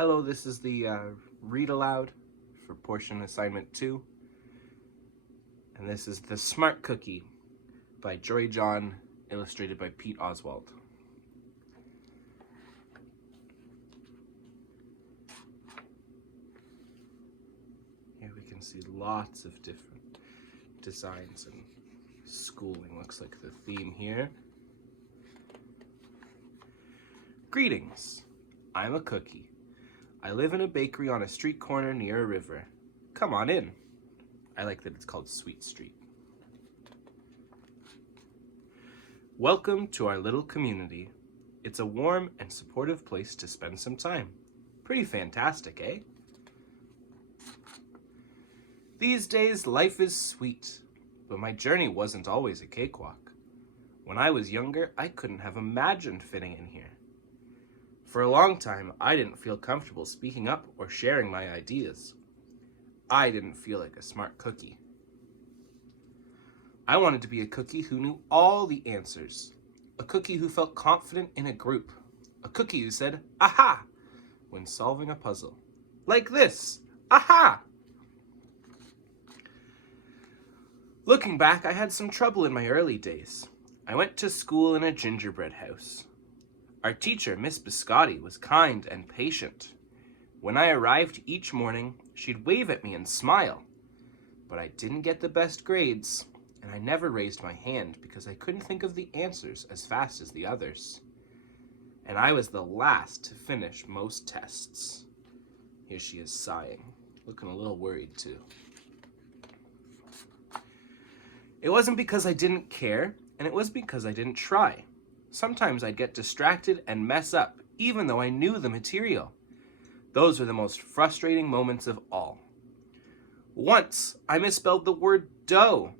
Hello, this is the Read Aloud for portion assignment 2. And this is The Smart Cookie by Joy John, illustrated by Pete Oswald. Here we can see lots of different designs and schooling. Looks like the theme here. Greetings, I'm a cookie. I live in a bakery on a street corner near a river. Come on in. I like that it's called Sweet Street. Welcome to our little community. It's a warm and supportive place to spend some time. Pretty fantastic, eh? These days, life is sweet, but my journey wasn't always a cakewalk. When I was younger, I couldn't have imagined fitting in here. For a long time, I didn't feel comfortable speaking up or sharing my ideas. I didn't feel like a smart cookie. I wanted to be a cookie who knew all the answers, a cookie who felt confident in a group, a cookie who said, "Aha!" when solving a puzzle. Like this, "Aha!" Looking back, I had some trouble in my early days. I went to school in a gingerbread house. Our teacher, Miss Biscotti, was kind and patient. When I arrived each morning, she'd wave at me and smile. But I didn't get the best grades, and I never raised my hand because I couldn't think of the answers as fast as the others. And I was the last to finish most tests. Here she is sighing, looking a little worried too. It wasn't because I didn't care, and it was because I didn't try. Sometimes I'd get distracted and mess up, even though I knew the material. Those were the most frustrating moments of all. Once, I misspelled the word dough.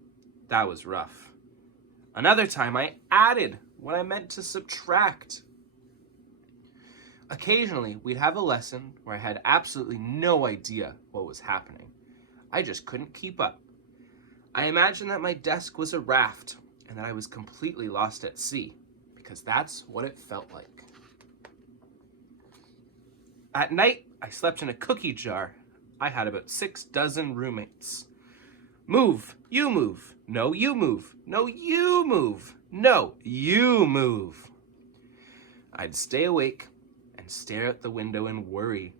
That was rough. Another time, I added when I meant to subtract. Occasionally, we'd have a lesson where I had absolutely no idea what was happening. I just couldn't keep up. I imagined that my desk was a raft and that I was completely lost at sea, because that's what it felt like. At night, I slept in a cookie jar. I had about 6 dozen roommates. Move, you move. No, you move. No, you move. No, you move. I'd stay awake and stare out the window and worry.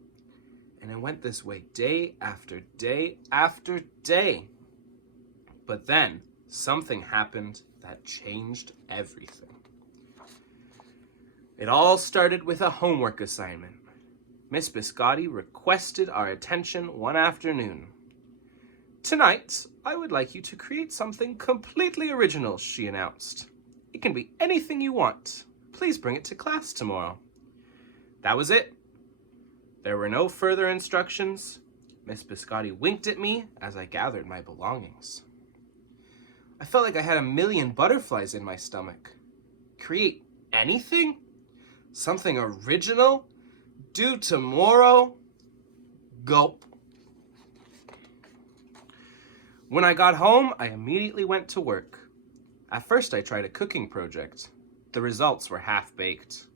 And it went this way day after day after day. But then something happened that changed everything. It all started with a homework assignment. Miss Biscotti requested our attention one afternoon. Tonight, I would like you to create something completely original, she announced. It can be anything you want. Please bring it to class tomorrow. That was it. There were no further instructions. Miss Biscotti winked at me as I gathered my belongings. I felt like I had 1,000,000 butterflies in my stomach. Create anything? Something original? Due tomorrow? Gulp. When I got home, I immediately went to work. At first, I tried a cooking project. The results were half-baked.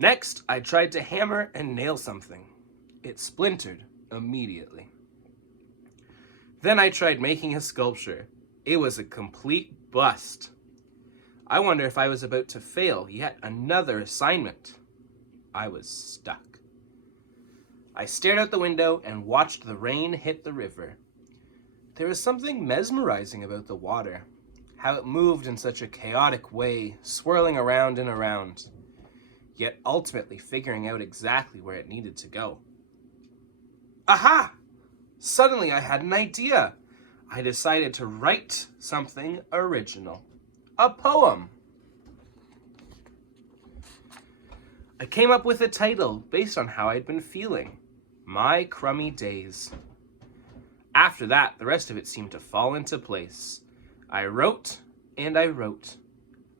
Next, I tried to hammer and nail something. It splintered immediately. Then I tried making a sculpture. It was a complete bust. I wonder if I was about to fail yet another assignment. I was stuck. I stared out the window and watched the rain hit the river. There was something mesmerizing about the water, how it moved in such a chaotic way, swirling around and around, yet ultimately figuring out exactly where it needed to go. Aha! Suddenly I had an idea. I decided to write something original. A poem. I came up with a title based on how I'd been feeling. My Crummy Days. After that, the rest of it seemed to fall into place. I wrote and I wrote.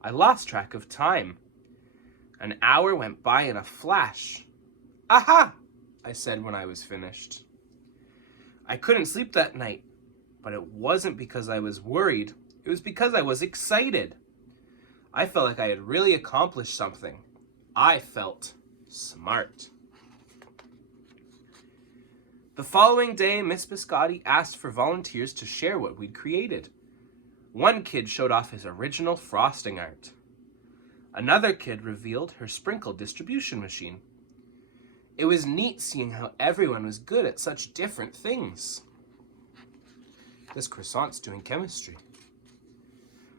I lost track of time. An hour went by in a flash. Aha! I said when I was finished. I couldn't sleep that night, but it wasn't because I was worried. It was because I was excited. I felt like I had really accomplished something. I felt smart. The following day, Miss Biscotti asked for volunteers to share what we'd created. One kid showed off his original frosting art. Another kid revealed her sprinkle distribution machine. It was neat seeing how everyone was good at such different things. This croissant's doing chemistry.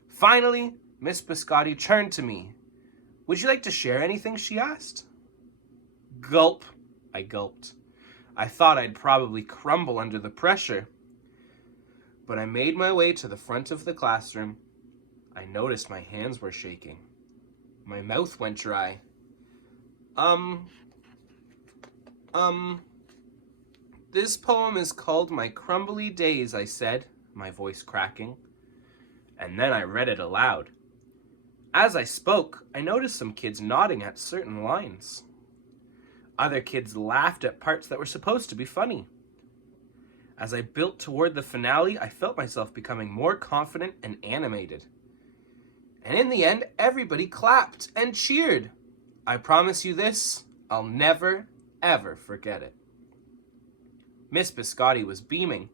Finally, Miss Biscotti turned to me. Would you like to share anything, she asked. Gulp, I gulped. I thought I'd probably crumble under the pressure. But I made my way to the front of the classroom. I noticed my hands were shaking. My mouth went dry. This poem is called My Crumbly Days, I said, my voice cracking. And then I read it aloud. As I spoke, I noticed some kids nodding at certain lines. Other kids laughed at parts that were supposed to be funny. As I built toward the finale, I felt myself becoming more confident and animated. And in the end, everybody clapped and cheered. I promise you this, I'll never, ever forget it. Miss Biscotti was beaming.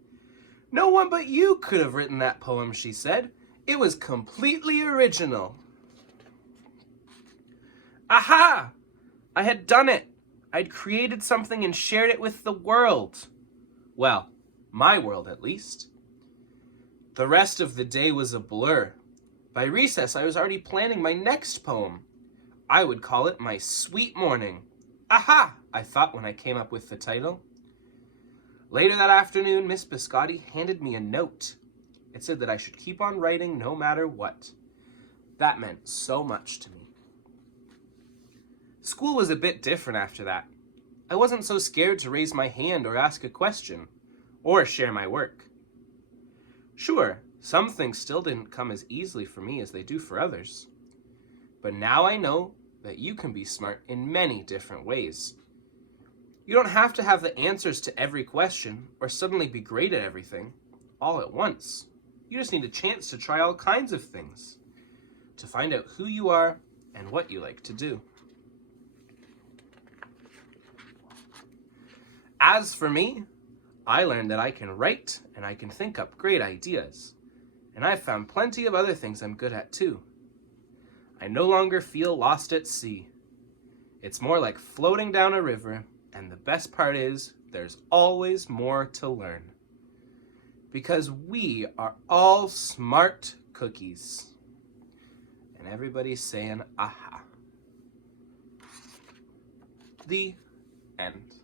No one but you could have written that poem, she said. It was completely original. Aha! I had done it. I'd created something and shared it with the world. Well, my world at least. The rest of the day was a blur. By recess, I was already planning my next poem. I would call it My Sweet Morning. Aha! I thought when I came up with the title. Later that afternoon, Miss Biscotti handed me a note. It said that I should keep on writing no matter what. That meant so much to me. School was a bit different after that. I wasn't so scared to raise my hand or ask a question, or share my work. Sure, some things still didn't come as easily for me as they do for others. But now I know that you can be smart in many different ways. You don't have to have the answers to every question or suddenly be great at everything all at once. You just need a chance to try all kinds of things, to find out who you are and what you like to do. As for me, I learned that I can write and I can think up great ideas. And I've found plenty of other things I'm good at too. I no longer feel lost at sea. It's more like floating down a river, and the best part is there's always more to learn. Because we are all smart cookies. And everybody's saying, aha. The end.